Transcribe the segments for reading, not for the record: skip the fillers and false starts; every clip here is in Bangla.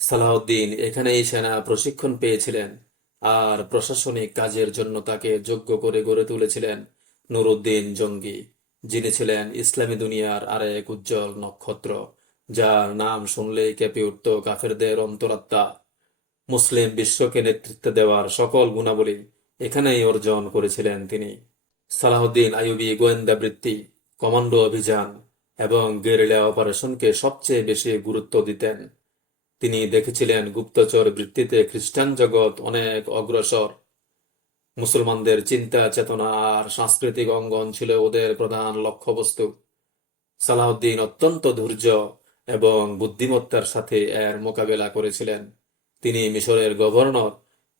সালাহউদ্দিন এখানেই সেনা প্রশিক্ষণ পেয়েছিলেন, আর প্রশাসনিক কাজের জন্য তাকে যোগ্য করে গড়ে তুলেছিলেন নুরউদ্দিন জঙ্গি, যিনি ছিলেন ইসলামী দুনিয়ার আরেক উজ্জ্বল নক্ষত্র, যার নাম শুনলেই কেঁপে উঠত কাফেরদের অন্তরাত্মা। মুসলিম বিশ্বকে নেতৃত্ব দেওয়ার সকল গুণাবলী এখানেই অর্জন করেছিলেন তিনি। সালাহউদ্দিন আইয়ুবী গোয়েন্দা বৃত্তি, কমান্ডো অভিযান এবং গেরিলা অপারেশনকে সবচেয়ে বেশি গুরুত্ব দিতেন। তিনি দেখেছিলেন গুপ্তচর বৃত্তিতে খ্রিস্টান জগৎ অনেক অগ্রসর। মুসলমানদের চিন্তা চেতনা আর সাংস্কৃতিক অঙ্গন ছিল ওদের প্রধান লক্ষ্যবস্তু। সালাহউদ্দিন অত্যন্ত ধৈর্য এবং বুদ্ধিমত্তার সাথে এর মোকাবেলা করেছিলেন। তিনি মিশরের গভর্নর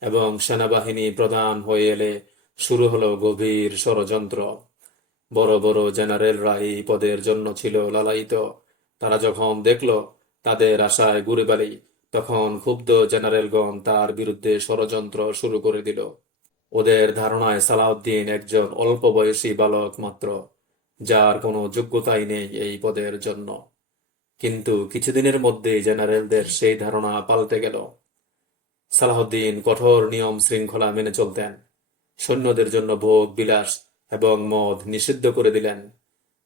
এবং সেনাবাহিনী প্রধান হয়ে এলে শুরু হলো গভীর ষড়যন্ত্র। বড় বড় জেনারেলরা এই পদের জন্য ছিল লালায়িত। তারা যখন দেখল তাদের আশায় গুড়ে বালি, তখন ক্ষুব্ধ জেনারেলগণ তার বিরুদ্ধে ষড়যন্ত্র শুরু করে দিল। ওদের ধারণায় সালাহউদ্দিন একজন অল্প বয়সী বালক মাত্র, যার কোনো যোগ্যতাই নেই এই পদের জন্য। কিন্তু কিছুদিনের মধ্যেই জেনারেলদের সেই ধারণা পাল্টে গেল। সালাহউদ্দিন কঠোর নিয়ম শৃঙ্খলা মেনে চলতেন, সৈন্যদের জন্য ভোগ বিলাস এবং মদ নিষিদ্ধ করে দিলেন,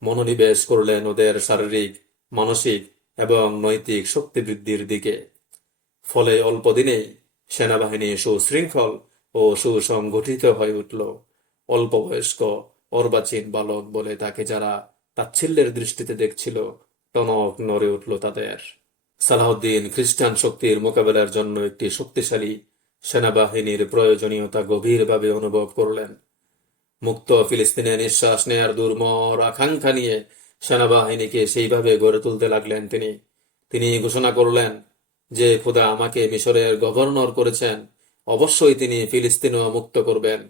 মনোনিবেশ করলেন ওদের শারীরিক, মানসিক এবং নৈতিক শক্তি বৃদ্ধির দিকে। ফলে অল্প দিনেই সেনাবাহিনী সুশৃঙ্খল ও সুসংগঠিত হয়ে উঠল। অল্প বয়স্ক অর্বাচীন বালক বলে তাকে যারা তাচ্ছিল্যের দৃষ্টিতে দেখছিল, টনক নড়ে উঠল তাদের। সালাহউদ্দিন খ্রিস্টান শক্তির মোকাবেলার জন্য একটি শক্তিশালী সেনাবাহিনীর প্রয়োজনীয়তা গভীরভাবে অনুভব করলেন। মুক্ত ফিলিস্তিনে নিঃশ্বাস নেয়ার দুর্মর আকাঙ্ক্ষা নিয়ে সেনাবাহিনীকে সেইভাবে গড়ে তুলতে লাগলেন তিনি। তিনি ঘোষণা করলেন যে খোদা আমাকে মিশরের গভর্নর করেছেন, অবশ্যই তিনি ফিলিস্তিনও মুক্ত করবেন।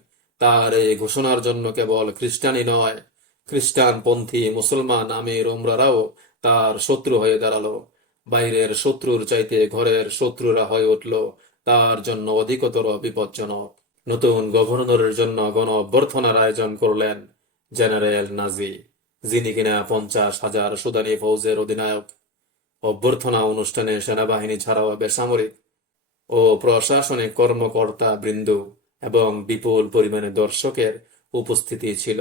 তার এই ঘোষণার জন্য কেবল খ্রিস্টানই নয়, খ্রিস্টানপন্থী মুসলমান আমির উমরারাও তার শত্রু হয়ে দাঁড়ালো। বাইরের শত্রুর চাইতে ঘরের শত্রুরা হয়ে উঠল তার জন্য অধিকতর বিপজ্জনক। নতুন গভর্নরের জন্য গণ অভ্যর্থনার আয়োজন করলেন জেনারেল নাজি, যিনি কিনা 50,000 সুদানি ফৌজের অধিনায়ক। অভ্যর্থনা অনুষ্ঠানে সেনাবাহিনী ছাড়াও বেসামরিক ও প্রশাসনিক কর্মকর্তা বৃন্দ এবং বিপুল পরিমাণে দর্শকের উপস্থিতি ছিল।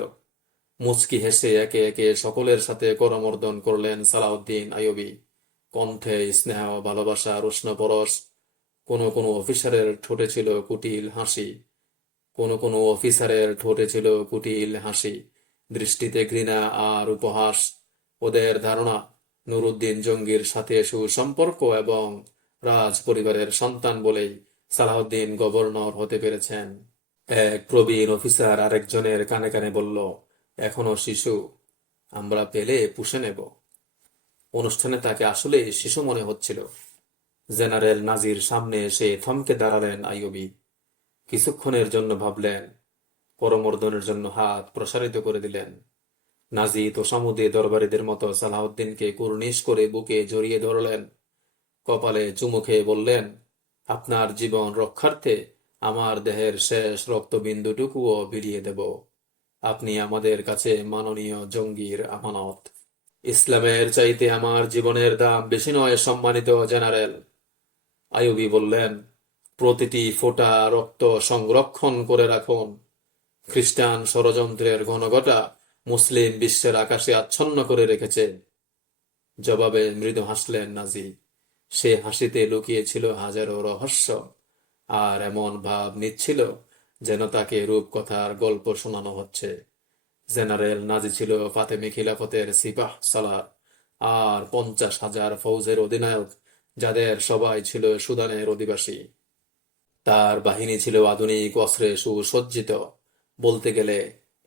মুচকি হেসে একে একে সকলের সাথে করমর্দন করলেন সালাহউদ্দিন আইয়ুবী। কণ্ঠে স্নেহ ভালোবাসার উষ্ণ পরশ। কোনো কোনো অফিসারের ঠোঁটে ছিল কুটিল হাসি, দৃষ্টিতে ঘৃণা আর উপহাস। ওদের ধারণা নুরউদ্দিন জঙ্গির সাথে সুসম্পর্ক এবং রাজ পরিবারের সন্তান বলেই সালাহউদ্দিন গভর্নর হতে পেরেছেন। এক প্রবীণ অফিসার আরেকজনের কানে কানে বলল, এখনো শিশু, আমরা পেলে পুষে নেব। অনুষ্ঠানে তাকে আসলে শিশু মনে হচ্ছিল। জেনারেল নাজির সামনে এসে থমকে দাঁড়ালেন আইয়ুবী। কিছুক্ষণের জন্য ভাবলেন, করমর্দনের জন্য হাত প্রসারিত করে দিলেন। নাজি তোষামুদে দরবারীদের মতো সালাহউদ্দিনকে কুর্নিশ করে বুকে জড়িয়ে ধরলেন। কপালে চুমু খেয়ে বললেন, আপনার জীবন রক্ষার্থে আমার দেহের শেষ রক্তবিন্দুটুকুও বিলিয়ে দেব। আপনি আমাদের কাছে মাননীয় জঙ্গির আমানত। ইসলামের চাইতে আমার জীবনের দাম বেশি নয় সম্মানিত জেনারেল। আইয়ুবী বললেন, প্রতিটি ফোঁটা রক্ত সংরক্ষণ করে রাখুন। খ্রিস্টান ষড়যন্ত্রের ঘনঘটা মুসলিম বিশ্বের আকাশে আচ্ছন্ন করে রেখেছে। জবাবে মৃদু হাসলেন নাজি। সে হাসিতে লুকিয়ে ছিল হাজারো রহস্য, আর এমন ভাব নিচ্ছিল যেন তাকে রূপকথার গল্প শোনানো হচ্ছে। জেনারেল নাজি ছিল ফাতেমি খিলাফতের সিপাহ সালার আর 50,000 ফৌজের অধিনায়ক, যাদের সবাই ছিল সুদানের অধিবাসী। তার বাহিনী ছিল আধুনিক অস্ত্রে সুসজ্জিত। বলতে গেলে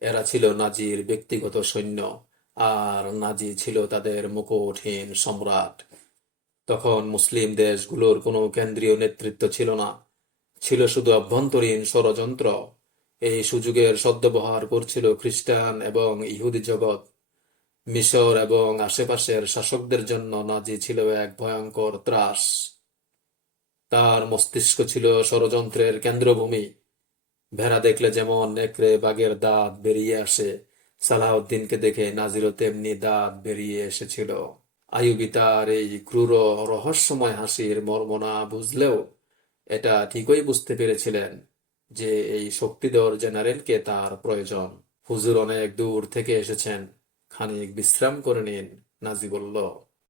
এরা ছিল নাজির ব্যক্তিগত সৈন্য, আর নাজি ছিল তাদের মুকুটহীন সম্রাট। তখন মুসলিম দেশগুলোর কোনো কেন্দ্রীয় নেতৃত্ব ছিল না, ছিল শুধু অভ্যন্তরীণ ষড়যন্ত্র। এই সুযোগের সদ্ব্যবহার করছিল খ্রিস্টান এবং ইহুদি জগৎ। মিশর এবং আশেপাশের শাসকদের জন্য নাজি ছিল এক ভয়ঙ্কর ত্রাস। তার মস্তিষ্ক ছিল ষড়যন্ত্রের কেন্দ্রভূমি। ভেড়া দেখলে যেমন নেকড়ে বাঘের দাঁত বেরিয়ে আসে, সালাহউদ্দিনকে দেখে নাজিরও তেমনি দাঁত বেরিয়ে এসেছিল। আইয়ুবী তার এই ক্রূর রহস্যময় হাসির মর্ম না বুঝলেও এটা ঠিকই বুঝতে পেরেছিলেন যে এই শক্তিধর জেনারেলকে তার প্রয়োজন। হুজুর অনেক দূর থেকে এসেছেন, খানিক বিশ্রাম করে নিন, নাজি বলল।